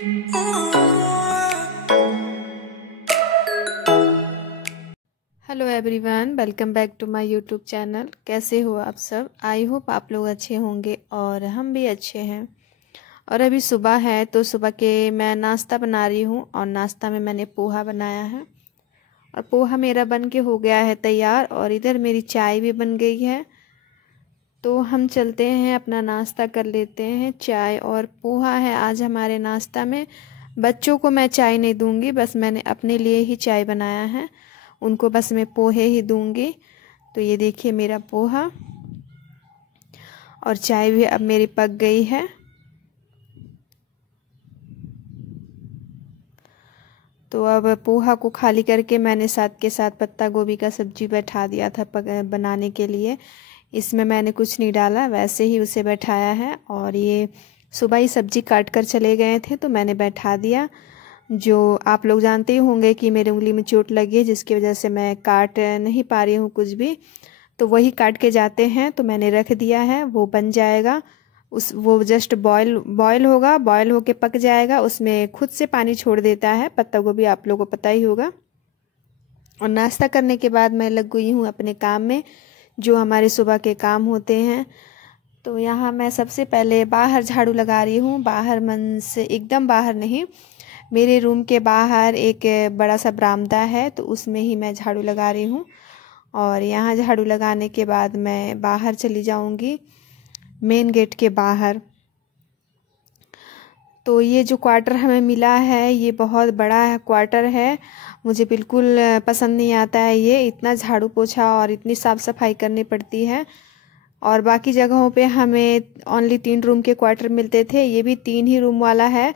Hello everyone, welcome back to my YouTube channel. कैसे हो आप सब? आई होप आप लोग अच्छे होंगे और हम भी अच्छे हैं। और अभी सुबह है तो सुबह के मैं नाश्ता बना रही हूँ और नाश्ता में मैंने पोहा बनाया है और पोहा मेरा बन के हो गया है तैयार और इधर मेरी चाय भी बन गई है। तो हम चलते हैं अपना नाश्ता कर लेते हैं। चाय और पोहा है आज हमारे नाश्ता में। बच्चों को मैं चाय नहीं दूंगी, बस मैंने अपने लिए ही चाय बनाया है, उनको बस मैं पोहे ही दूंगी। तो ये देखिए मेरा पोहा और चाय भी अब मेरी पक गई है। तो अब पोहा को खाली करके मैंने साथ के साथ पत्ता गोभी का सब्जी बैठा दिया था बनाने के लिए। इसमें मैंने कुछ नहीं डाला, वैसे ही उसे बैठाया है। और ये सुबह ही सब्जी काट कर चले गए थे तो मैंने बैठा दिया। जो आप लोग जानते ही होंगे कि मेरे उंगली में चोट लगी है, जिसकी वजह से मैं काट नहीं पा रही हूँ कुछ भी। तो वही काट के जाते हैं, तो मैंने रख दिया है, वो बन जाएगा। वो जस्ट बॉयल होगा, बॉयल होके पक जाएगा, उसमें खुद से पानी छोड़ देता है पत्ता गोभी, आप लोगों को पता ही होगा। और नाश्ता करने के बाद मैं लग गई हूँ अपने काम में, जो हमारे सुबह के काम होते हैं। तो यहाँ मैं सबसे पहले बाहर झाड़ू लगा रही हूँ। बाहर मन से एकदम बाहर नहीं, मेरे रूम के बाहर एक बड़ा सा बरामदा है, तो उसमें ही मैं झाड़ू लगा रही हूँ। और यहाँ झाड़ू लगाने के बाद मैं बाहर चली जाऊँगी, मेन गेट के बाहर। तो ये जो क्वार्टर हमें मिला है ये बहुत बड़ा क्वार्टर है, मुझे बिल्कुल पसंद नहीं आता है। ये इतना झाड़ू पोछा और इतनी साफ़ सफाई करनी पड़ती है। और बाकी जगहों पे हमें ओनली 3 रूम के क्वार्टर मिलते थे, ये भी 3 ही रूम वाला है।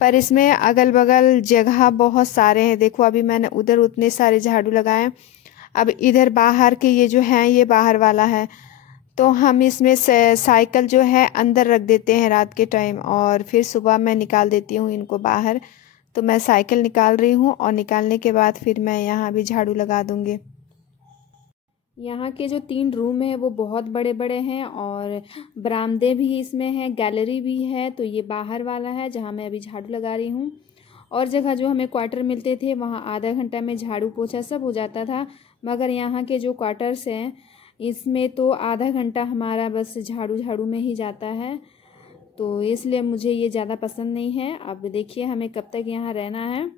पर इसमें अगल बगल जगह बहुत सारे हैं। देखो अभी मैंने उधर उतने सारे झाड़ू लगाए, अब इधर बाहर के ये जो हैं ये बाहर वाला है। तो हम इसमें साइकिल जो है अंदर रख देते हैं रात के टाइम और फिर सुबह मैं निकाल देती हूँ इनको बाहर। तो मैं साइकिल निकाल रही हूँ और निकालने के बाद फिर मैं यहाँ भी झाड़ू लगा दूँगी। यहाँ के जो 3 रूम है वो बहुत बड़े बड़े हैं और बरामदे भी इसमें हैं, गैलरी भी है। तो ये बाहर वाला है जहाँ मैं अभी झाड़ू लगा रही हूँ। और जगह जो हमें क्वार्टर मिलते थे वहाँ आधा घंटा में झाड़ू पोछा सब हो जाता था, मगर यहाँ के जो क्वार्टर्स हैं इसमें तो आधा घंटा हमारा बस झाड़ू झाड़ू में ही जाता है। तो इसलिए मुझे ये ज़्यादा पसंद नहीं है। अब देखिए हमें कब तक यहाँ रहना है।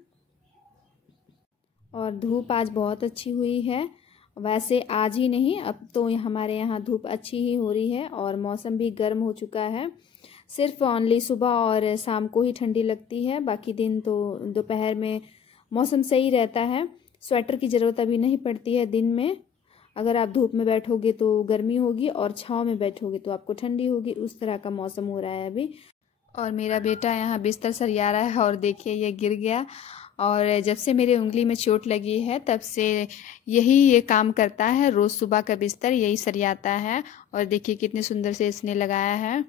और धूप आज बहुत अच्छी हुई है, वैसे आज ही नहीं, अब तो हमारे यहाँ धूप अच्छी ही हो रही है और मौसम भी गर्म हो चुका है। सिर्फ ओनली सुबह और शाम को ही ठंडी लगती है, बाकी दिन तो दोपहर में मौसम सही रहता है। स्वेटर की ज़रूरत अभी नहीं पड़ती है दिन में। अगर आप धूप में बैठोगे तो गर्मी होगी और छाँव में बैठोगे तो आपको ठंडी होगी, उस तरह का मौसम हो रहा है अभी। और मेरा बेटा यहाँ बिस्तर सरिया रहा है और देखिए ये गिर गया। और जब से मेरे उंगली में चोट लगी है तब से यही ये काम करता है, रोज़ सुबह का बिस्तर यही सरियाता है। और देखिए कितने सुंदर से इसने लगाया है।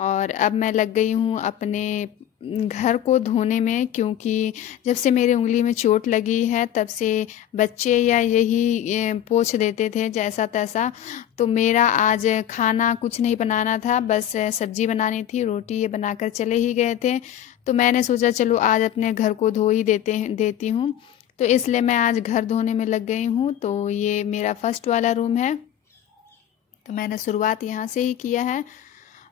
और अब मैं लग गई हूँ अपने घर को धोने में, क्योंकि जब से मेरे उंगली में चोट लगी है तब से बच्चे या यही पोंछ देते थे जैसा तैसा। तो मेरा आज खाना कुछ नहीं बनाना था, बस सब्जी बनानी थी, रोटी ये बनाकर चले ही गए थे। तो मैंने सोचा चलो आज अपने घर को धो ही देती हूँ। तो इसलिए मैं आज घर धोने में लग गई हूँ। तो ये मेरा फर्स्ट वाला रूम है, तो मैंने शुरुआत यहाँ से ही किया है।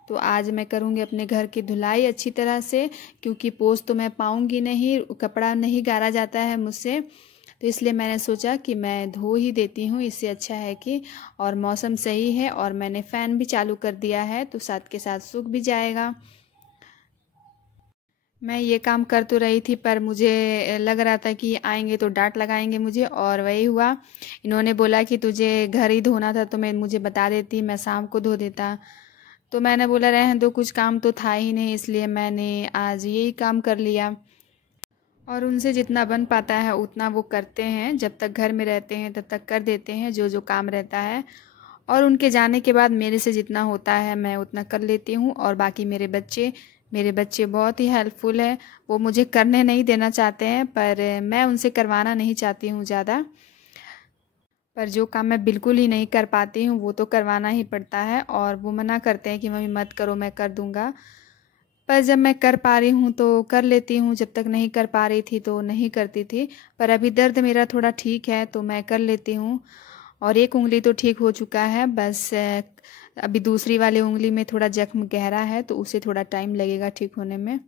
तो आज मैं करूँगी अपने घर की धुलाई अच्छी तरह से, क्योंकि पोंछ तो मैं पाऊँगी नहीं, कपड़ा नहीं गारा जाता है मुझसे। तो इसलिए मैंने सोचा कि मैं धो ही देती हूँ, इससे अच्छा है कि। और मौसम सही है और मैंने फ़ैन भी चालू कर दिया है तो साथ के साथ सूख भी जाएगा। मैं ये काम कर तो रही थी पर मुझे लग रहा था कि आएंगे तो डांट लगाएंगे मुझे, और वही हुआ। इन्होंने बोला कि तुझे घर ही धोना था तो मैं मुझे बता देती, मैं शाम को धो देता। तो मैंने बोला रहने दो, कुछ काम तो था ही नहीं, इसलिए मैंने आज यही काम कर लिया। और उनसे जितना बन पाता है उतना वो करते हैं, जब तक घर में रहते हैं तब तक कर देते हैं जो जो काम रहता है। और उनके जाने के बाद मेरे से जितना होता है मैं उतना कर लेती हूँ। और बाकी मेरे बच्चे बहुत ही हेल्पफुल है, वो मुझे करने नहीं देना चाहते हैं, पर मैं उनसे करवाना नहीं चाहती हूँ ज़्यादा। पर जो काम मैं बिल्कुल ही नहीं कर पाती हूँ वो तो करवाना ही पड़ता है। और वो मना करते हैं कि मम्मी मत करो, मैं कर दूँगा। पर जब मैं कर पा रही हूँ तो कर लेती हूँ, जब तक नहीं कर पा रही थी तो नहीं करती थी। पर अभी दर्द मेरा थोड़ा ठीक है तो मैं कर लेती हूँ। और एक उंगली तो ठीक हो चुका है, बस अभी दूसरी वाली उंगली में थोड़ा जख्म गहरा है तो उसे थोड़ा टाइम लगेगा ठीक होने में।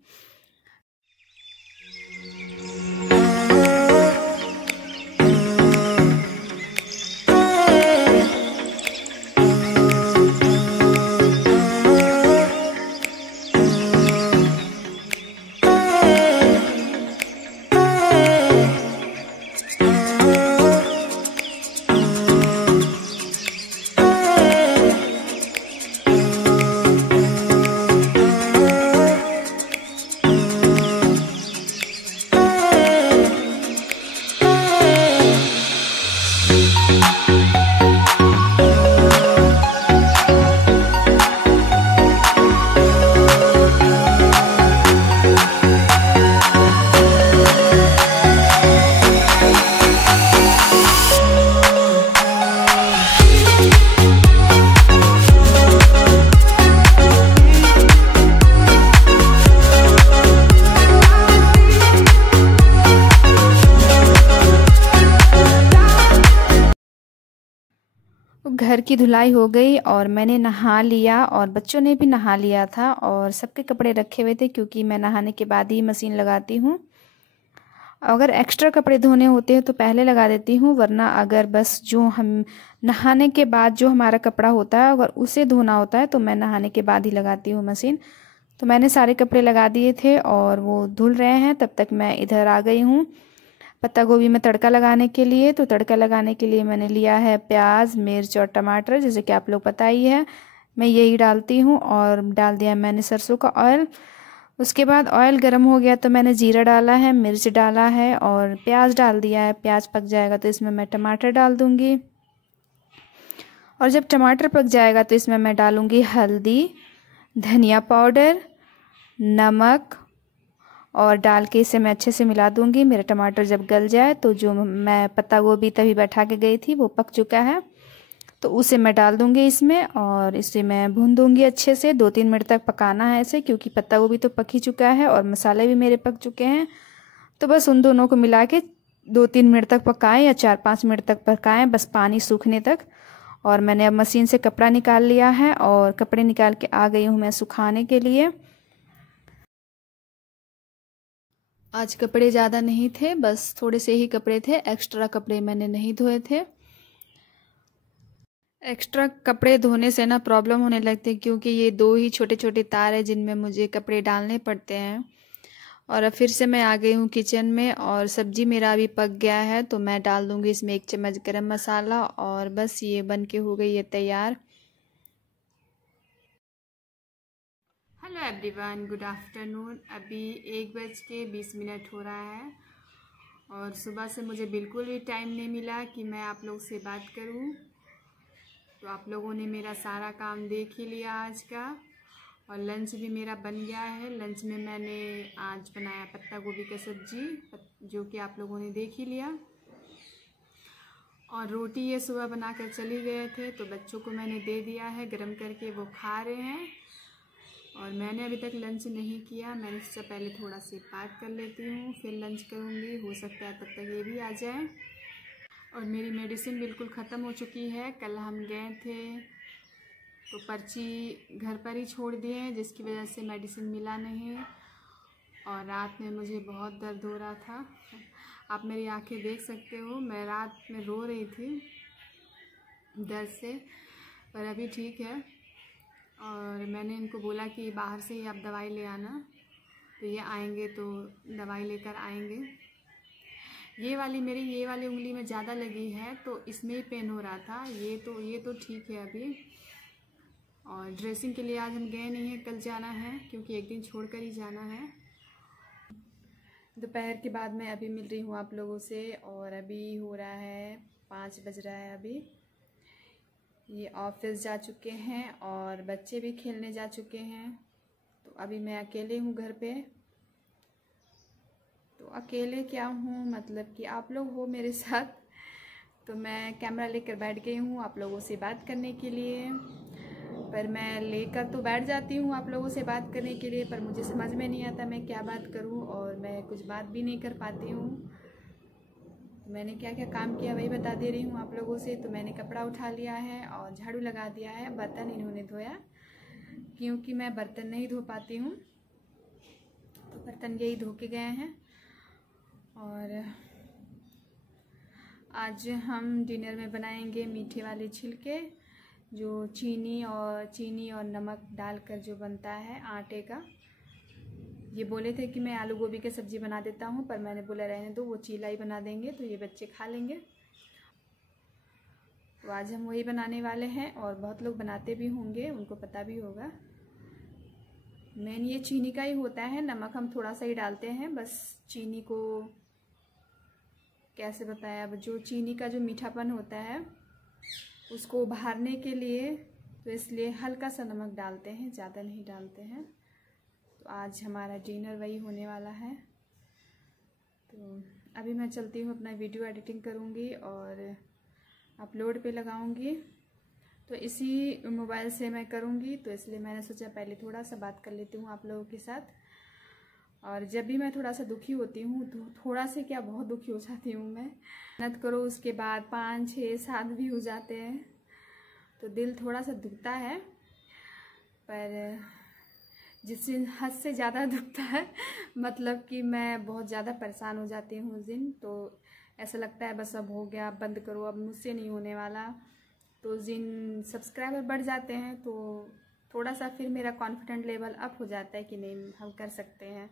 घर की धुलाई हो गई और मैंने नहा लिया और बच्चों ने भी नहा लिया था और सबके कपड़े रखे हुए थे, क्योंकि मैं नहाने के बाद ही मशीन लगाती हूँ। अगर एक्स्ट्रा कपड़े धोने होते हैं तो पहले लगा देती हूँ, वरना अगर बस जो हम नहाने के बाद जो हमारा कपड़ा होता है अगर उसे धोना होता है तो मैं नहाने के बाद ही लगाती हूँ मशीन। तो मैंने सारे कपड़े लगा दिए थे और वो धुल रहे हैं, तब तक मैं इधर आ गई हूँ पत्ता गोभी में तड़का लगाने के लिए। तो तड़का लगाने के लिए मैंने लिया है प्याज, मिर्च और टमाटर, जैसे कि आप लोग पता ही है मैं यही डालती हूँ। और डाल दिया मैंने सरसों का ऑयल। उसके बाद ऑयल गर्म हो गया तो मैंने जीरा डाला है, मिर्च डाला है और प्याज डाल दिया है। प्याज पक जाएगा तो इसमें मैं टमाटर डाल दूँगी और जब टमाटर पक जाएगा तो इसमें मैं डालूँगी हल्दी, धनिया पाउडर, नमक और डाल के इसे मैं अच्छे से मिला दूंगी। मेरा टमाटर जब गल जाए तो जो मैं पत्ता गोभी तभी बैठा के गई थी वो पक चुका है तो उसे मैं डाल दूंगी इसमें और इसे मैं भून दूंगी अच्छे से। 2-3 मिनट तक पकाना है इसे, क्योंकि पत्ता गोभी तो पक ही चुका है और मसाले भी मेरे पक चुके हैं। तो बस उन दोनों को मिला के 2-3 मिनट तक पकाएं या 4-5 मिनट तक पकाएं, बस पानी सूखने तक। और मैंने अब मशीन से कपड़ा निकाल लिया है और कपड़े निकाल के आ गई हूँ मैं सुखाने के लिए। आज कपड़े ज़्यादा नहीं थे, बस थोड़े से ही कपड़े थे, एक्स्ट्रा कपड़े मैंने नहीं धोए थे। एक्स्ट्रा कपड़े धोने से ना प्रॉब्लम होने लगती है, क्योंकि ये 2 ही छोटे छोटे तार है जिनमें मुझे कपड़े डालने पड़ते हैं। और अब फिर से मैं आ गई हूँ किचन में और सब्जी मेरा अभी पक गया है तो मैं डाल दूँगी इसमें 1 चम्मच गरम मसाला और बस ये बन के हो गई है तैयार। Hello everyone, good afternoon. अभी 1:20 हो रहा है और सुबह से मुझे बिल्कुल भी टाइम नहीं मिला कि मैं आप लोग से बात करूं। तो आप लोगों ने मेरा सारा काम देख ही लिया आज का और लंच भी मेरा बन गया है। लंच में मैंने आज बनाया पत्ता गोभी की सब्जी, जो कि आप लोगों ने देख ही लिया, और रोटी ये सुबह बनाकर चली गए थे तो बच्चों को मैंने दे दिया है गरम करके, वो खा रहे हैं। और मैंने अभी तक लंच नहीं किया, मैंने सोचा पहले थोड़ा सी बात कर लेती हूँ फिर लंच करूँगी, हो सकता है तब तक ये भी आ जाए। और मेरी मेडिसिन बिल्कुल ख़त्म हो चुकी है। कल हम गए थे तो पर्ची घर पर ही छोड़ दिए, जिसकी वजह से मेडिसिन मिला नहीं और रात में मुझे बहुत दर्द हो रहा था। आप मेरी आंखें देख सकते हो, मैं रात में रो रही थी दर्द से, पर अभी ठीक है। और मैंने इनको बोला कि बाहर से ही आप दवाई ले आना, तो ये आएंगे तो दवाई लेकर आएंगे। ये वाली उंगली में ज़्यादा लगी है तो इसमें ही पेन हो रहा था। ये तो ठीक है अभी। और ड्रेसिंग के लिए आज हम गए नहीं हैं, कल जाना है क्योंकि एक दिन छोड़कर ही जाना है। दोपहर के बाद मैं अभी मिल रही हूँ आप लोगों से और अभी हो रहा है 5 बज रहा है। अभी ये ऑफिस जा चुके हैं और बच्चे भी खेलने जा चुके हैं, तो अभी मैं अकेले हूँ घर पे। तो अकेले क्या हूँ, मतलब कि आप लोग हो मेरे साथ, तो मैं कैमरा लेकर बैठ गई हूँ आप लोगों से बात करने के लिए। पर मैं लेकर तो बैठ जाती हूँ आप लोगों से बात करने के लिए, पर मुझे समझ में नहीं आता मैं क्या बात करूँ और मैं कुछ बात भी नहीं कर पाती हूँ। तो मैंने क्या क्या काम किया वही बता दे रही हूँ आप लोगों से। तो मैंने कपड़ा उठा लिया है और झाड़ू लगा दिया है, बर्तन इन्होंने धोया क्योंकि मैं बर्तन नहीं धो पाती हूँ, तो बर्तन यही धो के गए हैं। और आज हम डिनर में बनाएंगे मीठे वाले छिलके, जो चीनी और नमक डालकर जो बनता है आटे का। ये बोले थे कि मैं आलू गोभी की सब्ज़ी बना देता हूँ, पर मैंने बोला रहने दो, वो चीला ही बना देंगे तो ये बच्चे खा लेंगे। तो आज हम वही बनाने वाले हैं और बहुत लोग बनाते भी होंगे, उनको पता भी होगा। मेन ये चीनी का ही होता है, नमक हम थोड़ा सा ही डालते हैं बस। चीनी को कैसे बताया, अब जो चीनी का जो मीठापन होता है उसको उभारने के लिए, तो इसलिए हल्का सा नमक डालते हैं, ज़्यादा नहीं डालते हैं। तो आज हमारा डिनर वही होने वाला है। तो अभी मैं चलती हूँ, अपना वीडियो एडिटिंग करूँगी और अपलोड पे लगाऊँगी। तो इसी मोबाइल से मैं करूँगी, तो इसलिए मैंने सोचा पहले थोड़ा सा बात कर लेती हूँ आप लोगों के साथ। और जब भी मैं थोड़ा सा दुखी होती हूँ, तो थोड़ा से क्या बहुत दुखी हो जाती हूँ मैं। मेहनत करो उसके बाद 5, 6, 7 भी हो जाते हैं तो दिल थोड़ा सा दुखता है, पर जिस दिन हद से ज़्यादा दुखता है, मतलब कि मैं बहुत ज़्यादा परेशान हो जाती हूँ उस दिन। तो ऐसा लगता है बस अब हो गया, अब बंद करो, अब मुझसे नहीं होने वाला। तो उस दिन सब्सक्राइबर बढ़ जाते हैं तो थोड़ा सा फिर मेरा कॉन्फिडेंट लेवल अप हो जाता है कि नहीं हम कर सकते हैं।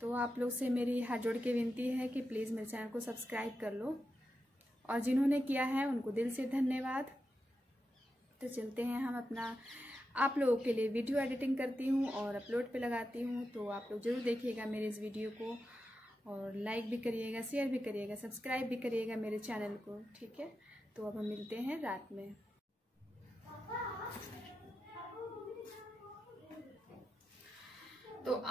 तो आप लोग से मेरी हाथ जोड़ के विनती है कि प्लीज़ मेरे चैनल को सब्सक्राइब कर लो, और जिन्होंने किया है उनको दिल से धन्यवाद। तो चलते हैं हम अपना, आप लोगों के लिए वीडियो एडिटिंग करती हूँ और अपलोड पे लगाती हूँ। तो आप लोग ज़रूर देखिएगा मेरे इस वीडियो को, और लाइक भी करिएगा, शेयर भी करिएगा, सब्सक्राइब भी करिएगा मेरे चैनल को, ठीक है। तो अब हम मिलते हैं रात में। तो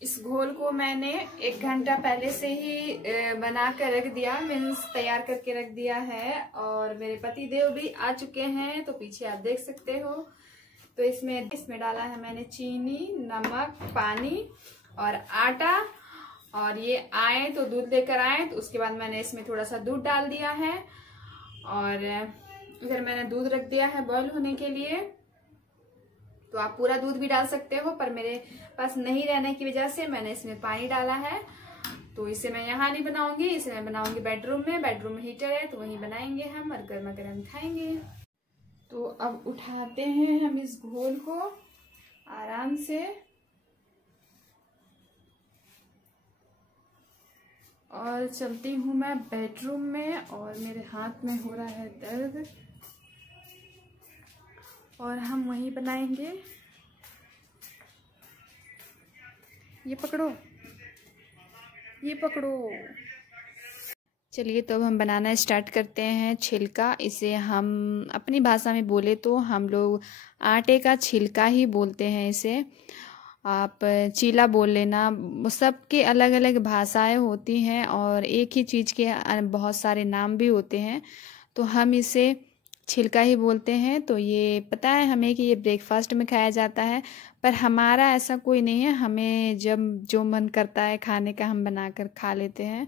इस घोल को मैंने 1 घंटा पहले से ही बना कर रख दिया, मीन्स तैयार करके रख दिया है। और मेरे पति देव भी आ चुके हैं, तो पीछे आप देख सकते हो। तो इसमें डाला है मैंने चीनी, नमक, पानी और आटा। और ये आए तो दूध लेकर आए, तो उसके बाद मैंने इसमें थोड़ा सा दूध डाल दिया है। और इधर मैंने दूध रख दिया है बॉईल होने के लिए। तो आप पूरा दूध भी डाल सकते हो, पर मेरे पास नहीं रहने की वजह से मैंने इसमें पानी डाला है। तो इसे मैं यहाँ नहीं बनाऊंगी, इसे मैं बनाऊंगी बेडरूम में। बेडरूम में हीटर है तो वहीं बनाएंगे हम और गर्मा गर्म खाएंगे। तो अब उठाते हैं हम इस घोल को आराम से, और चलती हूँ मैं बेडरूम में। और मेरे हाथ में हो रहा है दर्द, और हम वहीं बनाएंगे। ये पकड़ो, ये पकड़ो। चलिए तो अब हम बनाना स्टार्ट करते हैं छिलका। इसे हम अपनी भाषा में बोले तो हम लोग आटे का छिलका ही बोलते हैं इसे। आप चीला बोल लेना, सबके अलग अलग भाषाएं होती हैं और एक ही चीज़ के बहुत सारे नाम भी होते हैं। तो हम इसे छिलका ही बोलते हैं। तो ये पता है हमें कि ये ब्रेकफास्ट में खाया जाता है, पर हमारा ऐसा कोई नहीं है। हमें जब जो मन करता है खाने का हम बनाकर खा लेते हैं।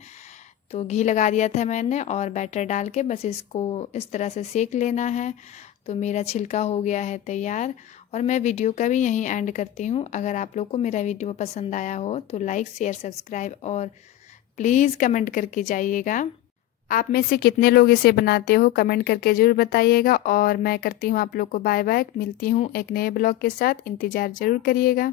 तो घी लगा दिया था मैंने और बैटर डाल के बस इसको इस तरह से सेक लेना है। तो मेरा छिलका हो गया है तैयार। और मैं वीडियो का भी यहीं एंड करती हूँ। अगर आप लोग को मेरा वीडियो पसंद आया हो तो लाइक, शेयर, सब्सक्राइब और प्लीज़ कमेंट करके जाइएगा। आप में से कितने लोग इसे बनाते हो कमेंट करके ज़रूर बताइएगा। और मैं करती हूँ आप लोग को बाय बाय। मिलती हूँ एक नए ब्लॉग के साथ, इंतज़ार ज़रूर करिएगा।